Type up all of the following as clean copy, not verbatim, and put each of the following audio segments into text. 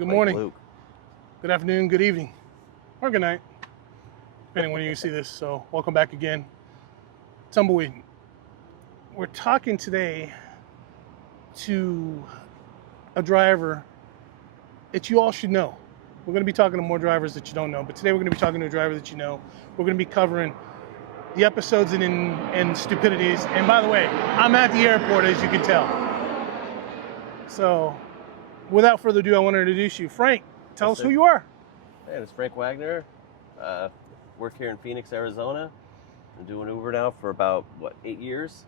Good morning, Luke. good afternoon, good evening, or good night, depending when you see this. So welcome back again. Tumbleweed. We're talking today to a driver that you all should know. We're going to be talking to more drivers that you don't know, but today we're going to be talking to a driver that you know. We're going to be covering the episodes and stupidities. And by the way, I'm at the airport, as you can tell. So without further ado, I want to introduce you. Frank, tell us who you are. Hey, it's Frank Wagner. Work here in Phoenix, Arizona. I'm doing Uber now for about, 8 years?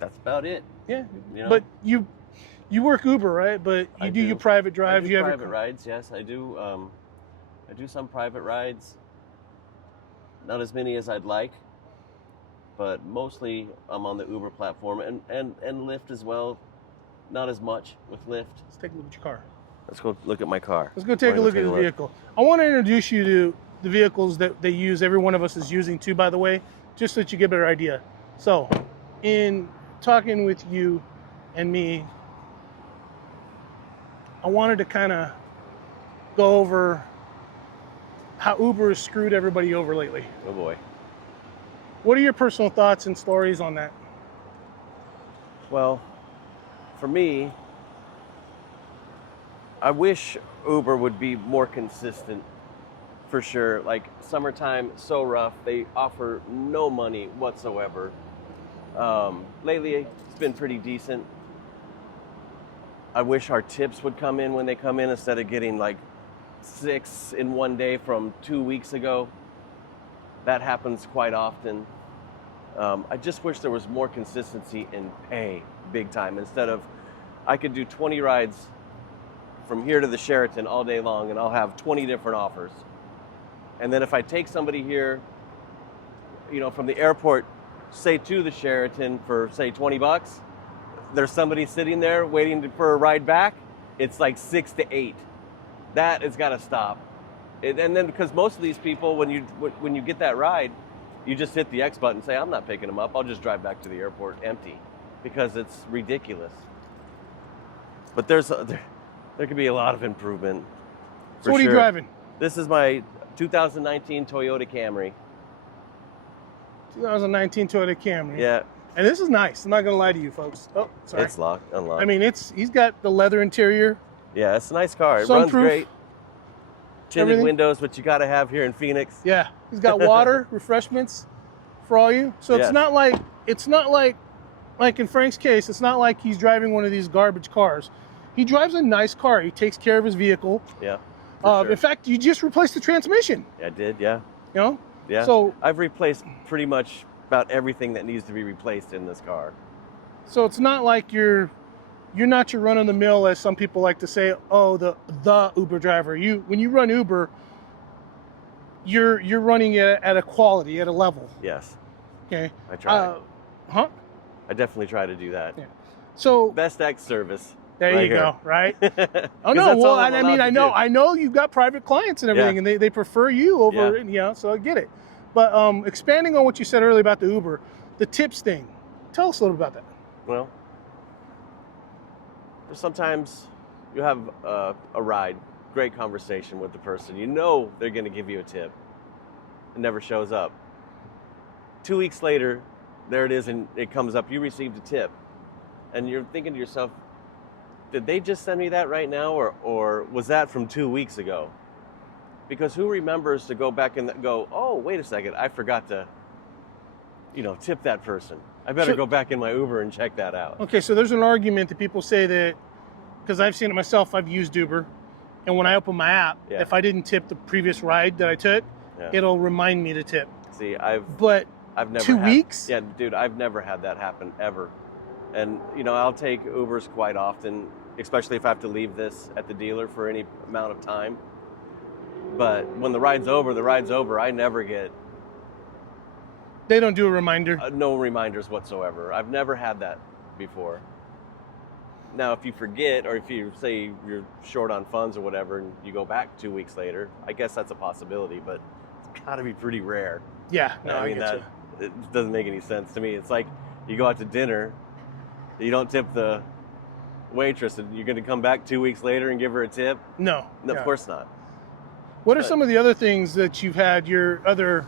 That's about it. Yeah, You know? but you work Uber, right? But you do your private drives. I do you private rides, yes, I do. I do some private rides. Not as many as I'd like, but mostly I'm on the Uber platform and Lyft as well. Not as much with Lyft. Let's take a look at your car. Let's go look at my car. Let's go take a look at the vehicle. I want to introduce you to the vehicles that they use. Every one of us is using too, by the way, just so that you get a better idea. So, in talking with you and me, I wanted to kind of go over how Uber has screwed everybody over lately. Oh boy. What are your personal thoughts and stories on that? Well, for me, I wish Uber would be more consistent, for sure. Like, summertime, so rough. They offer no money whatsoever. Lately, it's been pretty decent. I wish our tips would come in when they come in instead of getting like 6 in one day from 2 weeks ago. That happens quite often. I just wish there was more consistency in pay, big time. Instead of, I could do 20 rides from here to the Sheraton all day long and I'll have 20 different offers. And then if I take somebody here, from the airport, say to the Sheraton for say $20, there's somebody sitting there waiting for a ride back. It's like 6 to 8. That has got to stop. And then because most of these people, when you get that ride, you just hit the X button and say, I'm not picking them up. I'll just drive back to the airport empty, because it's ridiculous. But there could be a lot of improvement. So what are you driving? This is my 2019 Toyota Camry. 2019 Toyota Camry. Yeah. And this is nice. I'm not going to lie to you, folks. Oh, sorry. It's locked, unlocked. I mean, he's got the leather interior. Yeah, it's a nice car. It Sunproof, runs great. Tinted everything. windows, which you got to have here in Phoenix. Yeah, he's got water, refreshments for all you. So it's not like in Frank's case, it's not like he's driving one of these garbage cars. He drives a nice car. He takes care of his vehicle. Yeah. Sure. In fact, you just replaced the transmission. Yeah, I did, yeah. You know? Yeah. So I've replaced pretty much about everything that needs to be replaced in this car. So it's not like you're not your run-of-the-mill, as some people like to say, oh, the Uber driver. When you run Uber, you're running it at a quality, at a level. Yes. Okay. I try. Huh? I definitely try to do that. Yeah. So Best X service. there right you here. go, right? Oh no, well, I know you've got private clients and everything, Yeah. and they prefer you over, so I get it. But expanding on what you said earlier about the Uber, the tips thing, tell us a little about that. Well, sometimes you have a ride, great conversation with the person. You know they're going to give you a tip. It never shows up. 2 weeks later, there it is, and it comes up, you received a tip. And you're thinking to yourself, did they just send me that right now, or was that from 2 weeks ago? Because who remembers to go back and go, oh, wait a second, I forgot to, tip that person. I better go back in my Uber and check that out. Okay, so there's an argument that people say that, because I've seen it myself, I've used Uber, and when I open my app, if I didn't tip the previous ride that I took, it'll remind me to tip. See, I've never 2 weeks? Yeah, dude, I've never had that happen ever. And, I'll take Ubers quite often, especially if I have to leave this at the dealer for any amount of time. But when the ride's over, I never get... They don't do a reminder? No reminders whatsoever. I've never had that before. Now, if you forget, or if you say you're short on funds or whatever, and you go back 2 weeks later, I guess that's a possibility, but it's got to be pretty rare. Yeah, no, I get you. It doesn't make any sense to me. It's like you go out to dinner, you don't tip the waitress, and you're going to come back 2 weeks later and give her a tip? No. No, Yeah. of course not. What are some of the other things that you've had, your other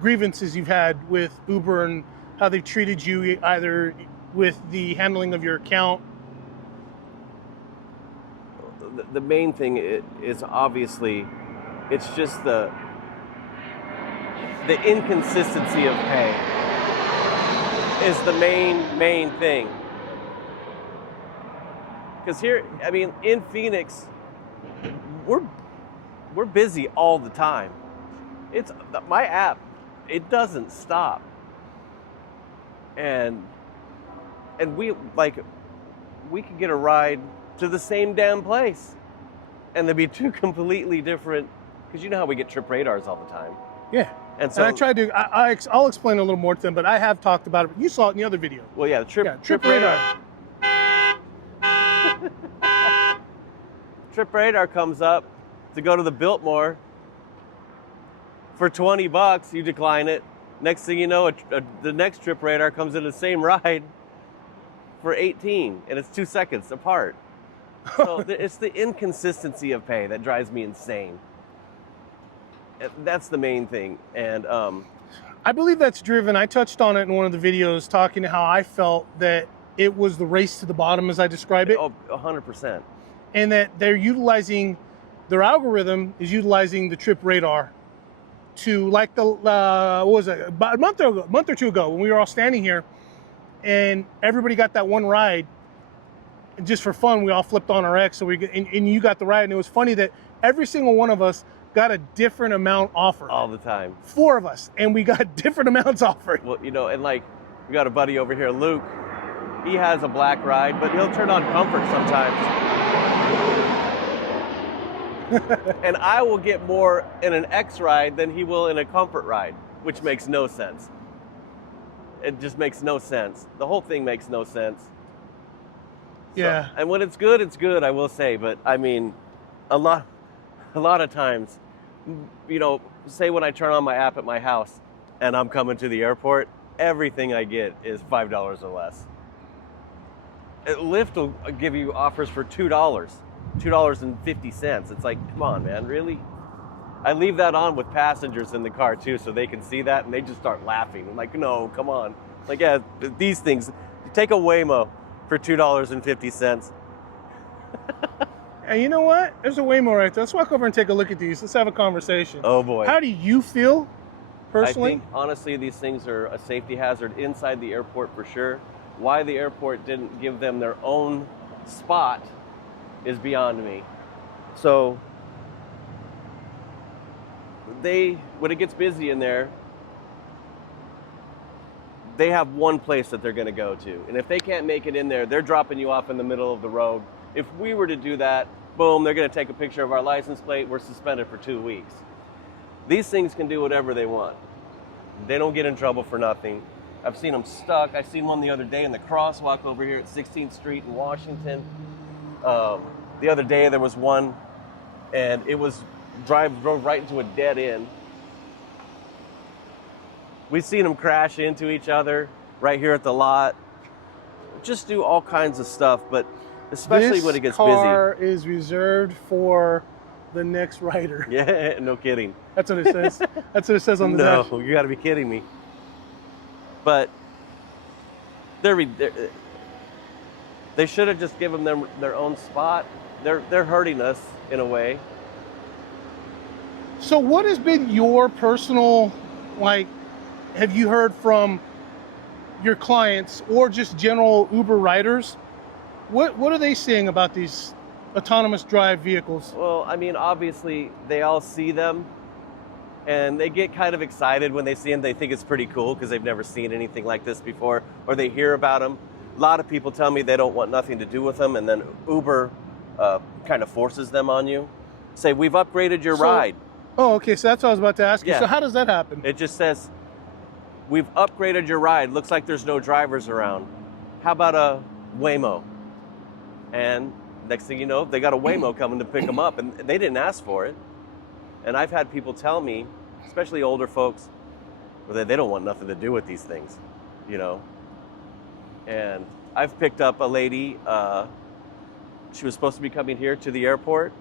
grievances you've had with Uber and how they've treated you, either with the handling of your account? The main thing is obviously, it's just the inconsistency of pay is the main thing. Because here, I mean, in Phoenix, we're busy all the time. It's my app, it doesn't stop. And we could get a ride to the same damn place, and they'd be two completely different. Because you know how we get trip radars all the time. Yeah. And so I tried to. I'll explain a little more to them, but I have talked about it. You saw it in the other video. Well, yeah, the trip radar. Trip radar comes up to go to the Biltmore for $20. You decline it. Next thing you know, the next trip radar comes in the same ride for $18, and it's 2 seconds apart. So it's the inconsistency of pay that drives me insane. That's the main thing. And I believe that's driven. I touched on it in one of the videos, talking to how I felt that it was the race to the bottom, as I describe it. Oh, 100%. And that they're utilizing, their algorithm is utilizing the trip radar to, like what was it, about a month or two ago, when we were all standing here and everybody got that one ride. And just for fun, we all flipped on our X, and you got the ride. And it was funny that every single one of us got a different amount offered. All the time. 4 of us, and we got different amounts offered. Well, you know, and like, we got a buddy over here, Luke. He has a black ride, but he'll turn on comfort sometimes. And I will get more in an X ride than he will in a comfort ride, which makes no sense. It just makes no sense. The whole thing makes no sense. Yeah. So, and when it's good, I will say. But I mean, a lot of times, you know, say when I turn on my app at my house and I'm coming to the airport, everything I get is $5 or less. Lyft will give you offers for $2.50. It's like, come on, man, really? I leave that on with passengers in the car too, so they can see that, and they just start laughing. I'm like, no, come on. Like, yeah, these things. Take a Waymo for $2.50. And you know what? There's a Waymo right there. Let's walk over and take a look at these. Let's have a conversation. Oh boy. How do you feel personally? I think, honestly, these things are a safety hazard inside the airport for sure. Why the airport didn't give them their own spot is beyond me. So when it gets busy in there, they have one place that they're going to go to. And if they can't make it in there, they're dropping you off in the middle of the road. If we were to do that, boom, they're going to take a picture of our license plate. We're suspended for 2 weeks. These things can do whatever they want. They don't get in trouble for nothing. I've seen them stuck. I seen one the other day in the crosswalk over here at 16th Street in Washington. The other day there was one, and it was drove right into a dead end. We've seen them crash into each other right here at the lot. Just do all kinds of stuff, but especially when it gets busy. This car is reserved for the next rider. Yeah, no kidding. That's what it says. That's what it says on the dash. No, you got to be kidding me. But they should have just given them their own spot. They're hurting us in a way. So what has been your personal, like, have you heard from your clients or just general Uber riders? What are they saying about these autonomous drive vehicles? Well, I mean, obviously they all see them and they get kind of excited when they see them. They think it's pretty cool because they've never seen anything like this before, or they hear about them. A lot of people tell me they don't want nothing to do with them, and then Uber kind of forces them on you. Say, we've upgraded your ride. Oh, okay, so that's what I was about to ask you. Yeah. So how does that happen? It just says, we've upgraded your ride. Looks like there's no drivers around. How about a Waymo? And next thing you know, they got a Waymo coming to pick them up, and they didn't ask for it. And I've had people tell me, especially older folks, they don't want nothing to do with these things, you know. And I've picked up a lady She was supposed to be coming here to the airport,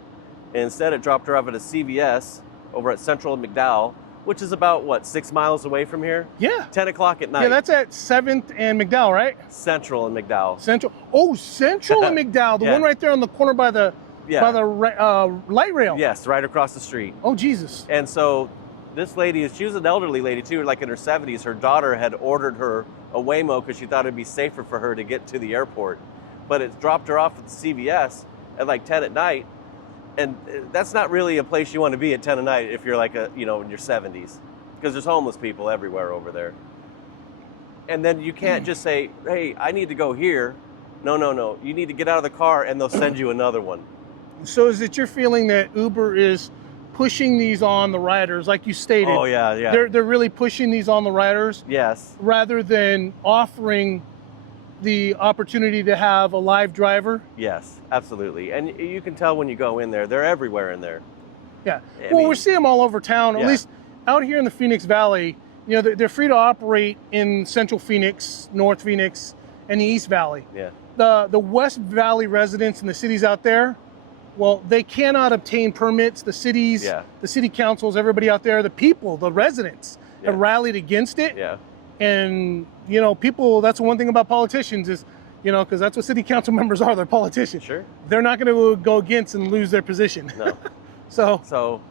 and instead it dropped her off at a CVS over at Central and McDowell, which is about, what, 6 miles away from here? Yeah. 10 o'clock at night. Yeah, that's at 7th and McDowell, right? Central and McDowell. Central. Oh, Central and McDowell, the Yeah. one right there on the corner by the light rail. Yes, right across the street. Oh, Jesus. And so this lady, she was an elderly lady too, like in her 70s. Her daughter had ordered her a Waymo because she thought it'd be safer for her to get to the airport. But it dropped her off at the CVS at like 10 at night. And that's not really a place you want to be at 10 at night if you're like in your 70s, because there's homeless people everywhere over there. And then you can't just say, hey, I need to go here. No. You need to get out of the car and they'll send you another one. So is it your feeling that Uber is pushing these on the riders, like you stated? Oh, yeah. They're really pushing these on the riders? Yes. Rather than offering the opportunity to have a live driver? Yes, absolutely. And you can tell when you go in there, they're everywhere in there. Yeah. I mean, we see them all over town, yeah. at least out here in the Phoenix Valley. You know, they're free to operate in Central Phoenix, North Phoenix, and the East Valley. Yeah. The West Valley residents and the cities out there, well, they cannot obtain permits. The cities, the city councils, everybody out there, the people, the residents have rallied against it. Yeah. And, you know, people, that's one thing about politicians is, you know, because that's what city council members are, they're politicians. Sure. They're not going to go against and lose their position. No. So,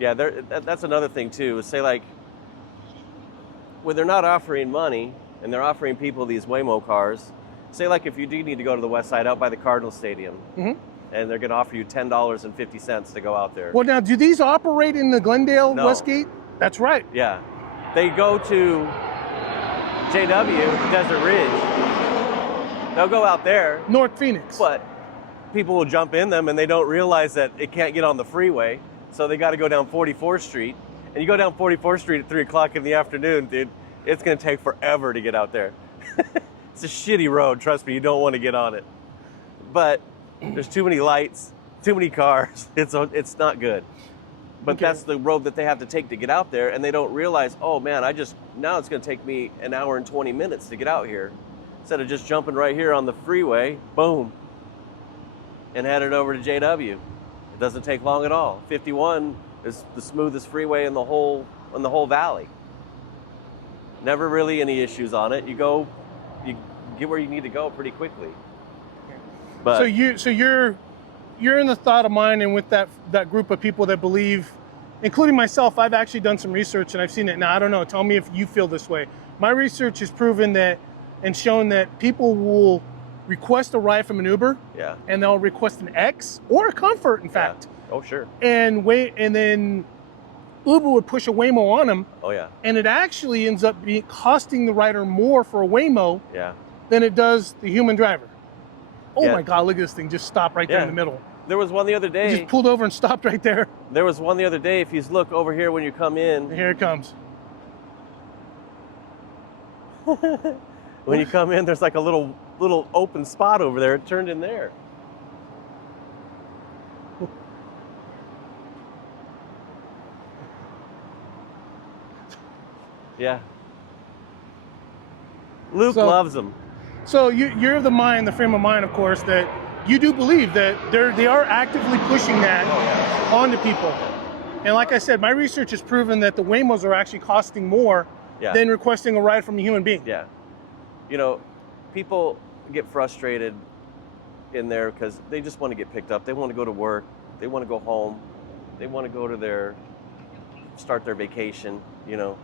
yeah, that's another thing too, is say like, when they're not offering money and they're offering people these Waymo cars, say like if you do need to go to the west side out by the Cardinal Stadium, and they're going to offer you $10.50 to go out there. Well, now, do these operate in the Glendale, Westgate? That's right. Yeah. They go to JW, Desert Ridge. They'll go out there. North Phoenix. But people will jump in them and they don't realize that it can't get on the freeway. So they got to go down 44th Street. And you go down 44th Street at 3 o'clock in the afternoon, dude, it's going to take forever to get out there. It's a shitty road. Trust me, you don't want to get on it. But there's too many lights, too many cars. It's not good. But that's the road that they have to take to get out there, and they don't realize, oh man, now it's going to take me an hour and 20 minutes to get out here. Instead of just jumping right here on the freeway, boom, and headed over to JW. It doesn't take long at all. 51 is the smoothest freeway in the whole valley. Never really any issues on it. You get where you need to go pretty quickly. But So you're in the thought of mind, and with that group of people that believe, including myself, I've actually done some research and I've seen it. Now, I don't know, tell me if you feel this way. My research has proven that and shown that people will request a ride from an Uber, and they'll request an X or a Comfort, in fact. Oh, sure. And then Uber would push a Waymo on them. Oh, yeah. And it actually ends up costing the rider more for a Waymo than it does the human driver. Oh my God, look at this thing just stopped right there in the middle. There was one the other day. It just pulled over and stopped right there. There was one the other day. If you look over here when you come in. Here it comes. When you come in, there's like a little open spot over there. It turned in there. Yeah. Luke loves them. So you're the frame of mind, of course, that you do believe that they are actively pushing that onto people. And like I said, my research has proven that the Waymos are actually costing more than requesting a ride from a human being. Yeah. You know, people get frustrated in there because they just want to get picked up. They want to go to work. They want to go home. They want to go to start their vacation, you know.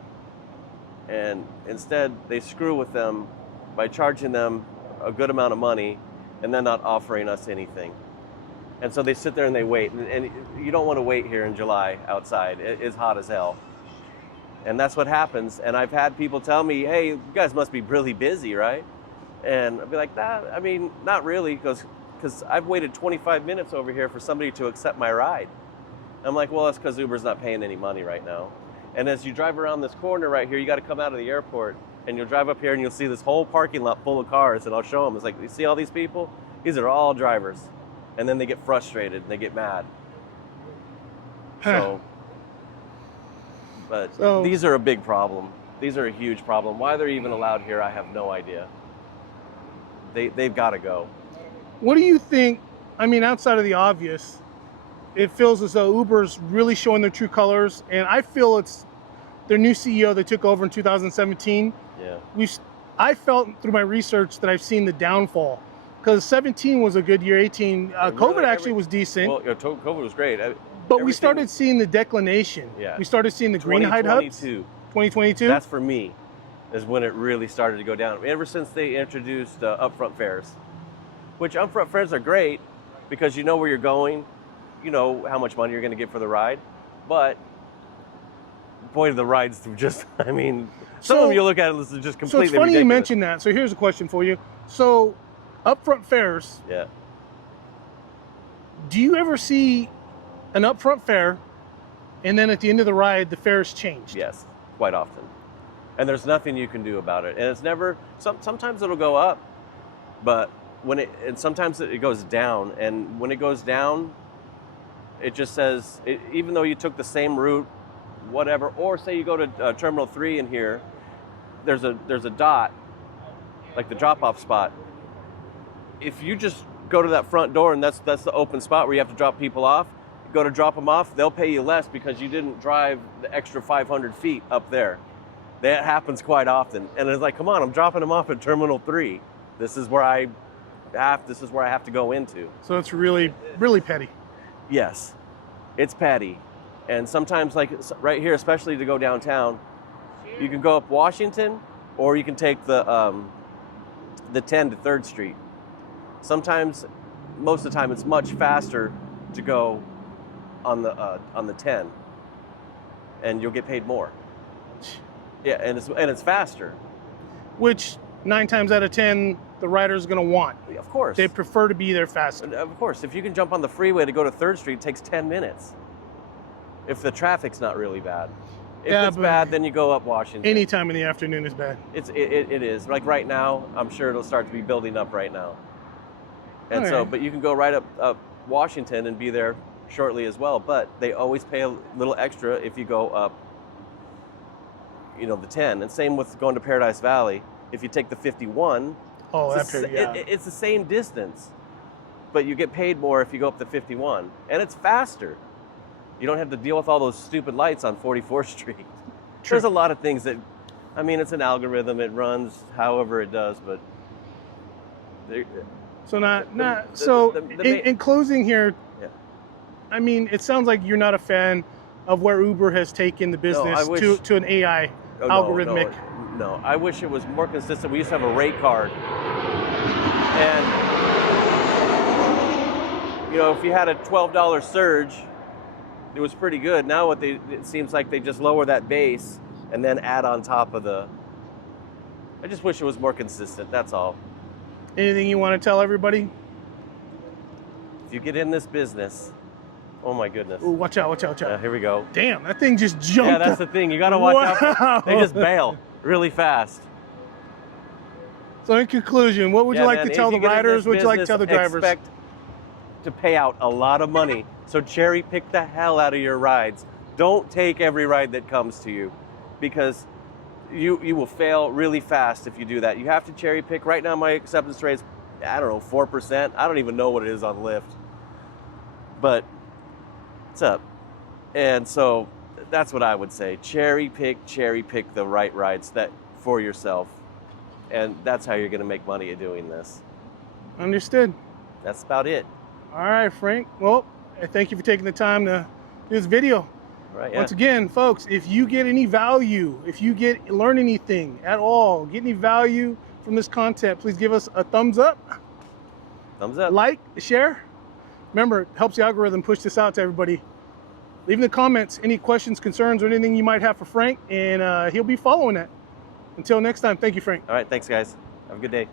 And instead, they screw with them by charging them a good amount of money and then not offering us anything. And so they sit there and they wait. And you don't want to wait here in July outside. It is hot as hell. And that's what happens. And I've had people tell me, hey, you guys must be really busy, right? And I'll be like, I mean, not really, because I've waited 25 minutes over here for somebody to accept my ride. I'm like, well, that's because Uber's not paying any money right now. And as you drive around this corner right here, you got to come out of the airport, and you'll drive up here and you'll see this whole parking lot full of cars, and I'll show them. It's like, you see all these people? These are all drivers. And then they get frustrated and they get mad. So these are a big problem. These are a huge problem. Why they're even allowed here, I have no idea. They've got to go. What do you think? I mean, outside of the obvious, it feels as though Uber's really showing their true colors, and I feel it's their new CEO that took over in 2017. Yeah. I felt through my research that I've seen the downfall, because 17 was a good year. 18, COVID actually was decent. Well, COVID was great. But we started seeing the declination. Yeah. We started seeing the green hide hubs. 2022. That's for me, is when it really started to go down. Ever since they introduced upfront fares, which upfront fares are great because you know where you're going, you know how much money you're going to get for the ride. But boy, the rides just, I mean, some of them you look at it, this is just completely ridiculous. So it's funny you mentioned that. So here's a question for you. So upfront fares. Yeah. Do you ever see an upfront fare, and then at the end of the ride, the fare is changed? Yes, quite often. And there's nothing you can do about it. And it's never, sometimes it'll go up, but and sometimes it goes down. And when it goes down, it just says, even though you took the same route, whatever, or say you go to Terminal 3 in here, there's a dot, like the drop-off spot. If you just go to that front door and that's the open spot where you have to drop people off, go to drop them off, they'll pay you less because you didn't drive the extra 500 feet up there. That happens quite often. And it's like, come on, I'm dropping them off at Terminal 3. This is where I have to go into. So it's really, really petty. Yes, it's petty. And sometimes, like right here, especially to go downtown, you can go up Washington, or you can take the 10 to 3rd Street. Sometimes, most of the time, it's much faster to go on the 10, and you'll get paid more. Yeah, and it's faster. Which 9 times out of 10, the rider's going to want. Of course. They prefer to be there faster. And of course, if you can jump on the freeway to go to 3rd Street, it takes 10 minutes. If the traffic's not really bad. If it's bad, then you go up Washington. Any time in the afternoon is bad. It is. Like right now, I'm sure it'll start to be building up right now. And so, but you can go right up Washington and be there shortly as well. But they always pay a little extra if you go up, the 10. And same with going to Paradise Valley. If you take the 51, it's the same distance, but you get paid more if you go up the 51, and it's faster. You don't have to deal with all those stupid lights on 44th Street. True. There's a lot of things that, I mean, it's an algorithm. It runs however it does, but. In closing here, yeah. I mean, it sounds like you're not a fan of where Uber has taken the business to an AI algorithmic. No, I wish it was more consistent. We used to have a rate card, and if you had a $12 surge, it was pretty good. Now it seems like they just lower that base and then add on top of the. I just wish it was more consistent. That's all. Anything you want to tell everybody? If you get in this business, oh my goodness. Ooh, watch out. Here we go. Damn, that thing just jumped. Yeah, that's the thing. You got to watch out. They just bail really fast. So in conclusion, what would you like to tell the riders? What would you like to tell the drivers? Expect to pay out a lot of money. So cherry pick the hell out of your rides. Don't take every ride that comes to you, because you will fail really fast if you do that. You have to cherry pick. Right now my acceptance rate is, 4%. I don't even know what it is on Lyft. But it's up. And so that's what I would say. Cherry pick the right rides for yourself. And that's how you're going to make money at doing this. Understood. That's about it. All right, Frank. Well, thank you for taking the time to do this video. Right, yeah. Once again, folks, if you get any value, if you learn anything at all, get any value from this content, please give us a thumbs up. Thumbs up. Like, share. Remember, it helps the algorithm push this out to everybody. Leave in the comments any questions, concerns, or anything you might have for Frank, and he'll be following that. Until next time, thank you, Frank. All right, thanks, guys. Have a good day.